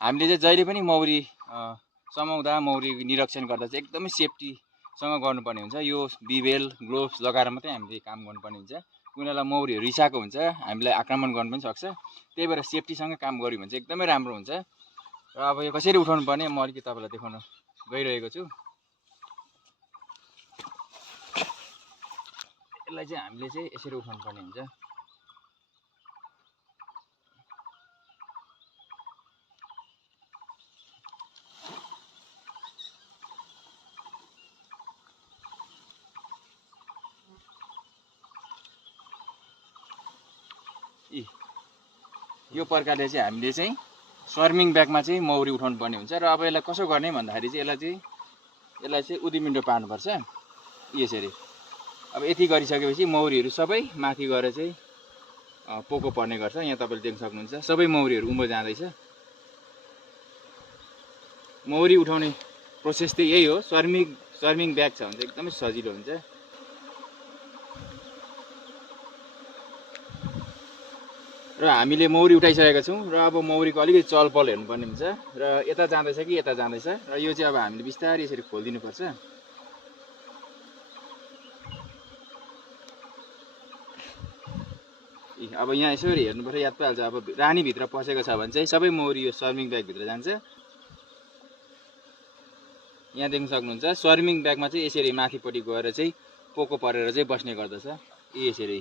हामीले चाहिँ जहिले पनि मौरी समाउँदा मौरी निरीक्षण गर्दा चाहिँ एकदमै सेफ्टीसँग गर्नुपर्ने हुन्छ। यो बिबेल ग्लोभ्स लगाएर मात्रै हामीले काम गर्नुपर्ने हुन्छ। उनीहरूलाई मौरीहरू रिसाएको हुन्छ, हामीलाई आक्रमण गर्नु पनि सक्छ। त्यही भएर सेफ्टीसँग काम गऱ्यो भने चाहिँ एकदमै राम्रो हुन्छ। र अब यो कसरी उठाउनु पर्ने म अलिकति तपाईँलाई देखाउन गइरहेको छु। यसलाई चाहिँ हामीले चाहिँ यसरी उठाउनु पर्ने हुन्छ। यो प्रकारले चाहिँ हामीले चाहिँ स्वर्मिङ ब्यागमा चाहिँ मौरी उठाउनु पर्ने हुन्छ। र अब यसलाई कसो गर्ने भन्दाखेरि चाहिँ यसलाई चाहिँ उदिमिन्डो पार्नुपर्छ यसरी। अब यति गरिसकेपछि मौरीहरू सबै माथि गएर चाहिँ पोको पर्ने गर्छ। यहाँ तपाईँले देख्न सक्नुहुन्छ सबै मौरीहरू उँभो जाँदैछ। मौरी उठाउने प्रोसेस चाहिँ यही हो। स्वर्मिङ ब्याग छ भने चाहिँ एकदमै सजिलो हुन्छ। र हामीले मौरी उठाइसकेका छौँ। र अब मौरीको अलिकति चलपल हेर्नुपर्ने हुन्छ। र यता जाँदैछ कि यता जाँदैछ। र यो चाहिँ अब हामीले बिस्तारै यसरी खोलिदिनुपर्छ। अब यहाँ यसरी हेर्नुपर्छ, याद पाइहाल्छ। अब रानीभित्र पसेको छ भने चाहिँ सबै मौरी यो स्वर्मिङ ब्यागभित्र जान्छ। यहाँ देख्न सक्नुहुन्छ स्वर्मिङ ब्यागमा चाहिँ यसरी माथिपट्टि गएर चाहिँ पोको परेर चाहिँ बस्ने गर्दछ यसरी।